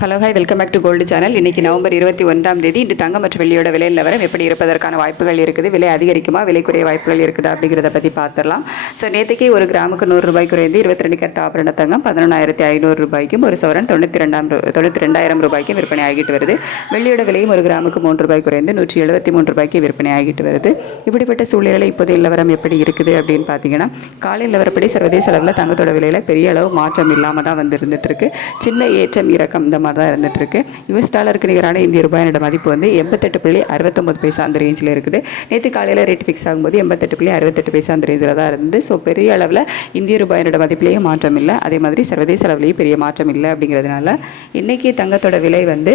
Hello hi welcome back to gold channel இன்றைக்கி November இருபத்தி ஒன்றாம் தேதி. இன்று தங்கம் மற்றும் வெள்ளியோட விலை நிலவரம் எப்படி இருப்பதற்கான வாய்ப்புகள் இருக்குது விலை அதிகரிக்குமா விலை குறைய வாய்ப்புகள் இருக்குதா அப்படிங்கிறத பற்றி பார்த்துடலாம். ஸோ நேற்றுக்கே ஒரு கிராமுக்கு நூறு ரூபாய் குறைந்து இருபத்தி ரெண்டு கட்ட ஆபரண தங்கம் பதினொன்றாயிரத்தி ஐநூறு ரூபாய்க்கும் ஒரு சவரன் தொண்ணூற்றி ரெண்டாம் ரூ- தொண்ணூற்றி ரெண்டாயிரம் ரூபாய்க்கும் விற்பனை ஆகிட்டு வருது. வெள்ளியோட விலையும் ஒரு கிராமுக்கு மூன்று ரூபாய் குறைந்து நூற்றி எழுபத்தி மூன்று ரூபாய்க்கு விற்பனை ஆகிட்டு வருது. இப்படிப்பட்ட சூழ்நிலையில் இப்போது நிலவரம் எப்படி இருக்குது அப்படின்னு பார்த்தீங்கன்னா காலை நிலவரப்படி சர்வதேச அளவில் தங்கத்தோட விலையில் பெரிய அளவு மாற்றம் இல்லாமல் தான் வந்து இருந்துட்டு இருக்கு. சின்ன ஏற்றம் இறக்கம் இந்த மாதிரி தான் இருந்துகிட்ருக்கு யூஎஸ் டாலருக்கு நிகரான இந்திய ரூபாயினோட மதிப்பு வந்து எண்பத்தெட்டு புள்ளி அறுபத்தொம்பது பைசா அந்த ரேஞ்சில் இருக்குது. நேற்று காலையில் ரேட் ஃபிக்ஸ் ஆகும்போது எண்பத்தெட்டு புள்ளி அறுபத்தெட்டு பைசா அந்த ரேஞ்சில் தான் இருந்து. ஸோ பெரிய அளவில் இந்திய ரூபாயினோட மதிப்பிலேயும் மாற்றம் இல்லை. அதே மாதிரி சர்வதேச அளவுலேயும் பெரிய மாற்றம் இல்லை அப்படிங்கிறதுனால இன்றைக்கி தங்கத்தோட விலை வந்து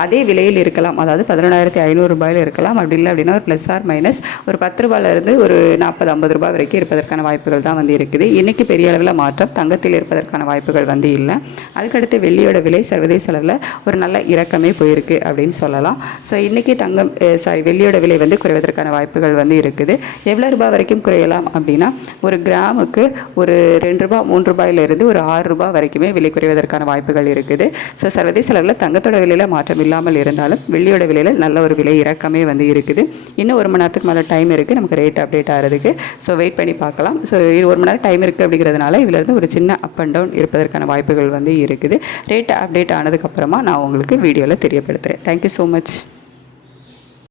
அதே விலையில் இருக்கலாம். அதாவது பதினொன்றாயிரத்தி ஐநூறு ரூபாயில் இருக்கலாம். அப்படி இல்லை அப்படின்னா ஒரு ப்ளஸ் ஆர் மைனஸ் ஒரு பத்து ரூபாயிலிருந்து ஒரு நாற்பது ஐம்பது ரூபாய் வரைக்கும் இருப்பதற்கான வாய்ப்புகள் தான் வந்து இருக்குது. இன்றைக்கி பெரிய அளவில் மாற்றம் தங்கத்தில் இருப்பதற்கான வாய்ப்புகள் வந்து இல்லை. அதுக்கடுத்து வெள்ளியோட விலை சர்வதேச அளவில் ஒரு நல்ல இறக்கமே போயிருக்கு அப்படின்னு சொல்லலாம். ஸோ இன்றைக்கி தங்கம் சாரி வெள்ளியோட விலை வந்து குறைவதற்கான வாய்ப்புகள் வந்து இருக்குது. எவ்வளோ ரூபாய் வரைக்கும் குறையலாம் அப்படின்னா ஒரு கிராமுக்கு ஒரு ரெண்டு ரூபாய் மூன்று ரூபாயிலிருந்து ஒரு ஆறு ரூபாய் வரைக்குமே விலை குறைவதற்கான வாய்ப்புகள் இருக்குது. ஸோ சர்வதேச அளவில் தங்கத்தோட விலையில் மாற்றம் இல்லாமல் இருந்தாலும் வெள்ளியோட விலையில் நல்ல ஒரு விலை இறக்கமே வந்து இருக்குது. இன்னும் ஒரு மணி நேரத்துக்கு மேலே டைம் இருக்குது நமக்கு ரேட் அப்டேட் ஆகிறதுக்கு ஸோ வெயிட் பண்ணி பார்க்கலாம். ஸோ ஒரு மணி நேரம் டைம் இருக்குது அப்படிங்கிறதுனால இதிலேருந்து ஒரு சின்ன அப் அண்ட் டவுன் இருப்பதற்கான வாய்ப்புகள் வந்து இருக்குது. ரேட் அப்டேட் ஆனதுக்கப்புறமா நான் உங்களுக்கு வீடியோவில் தெரியப்படுத்துகிறேன் தேங்க்யூ ஸோ மச்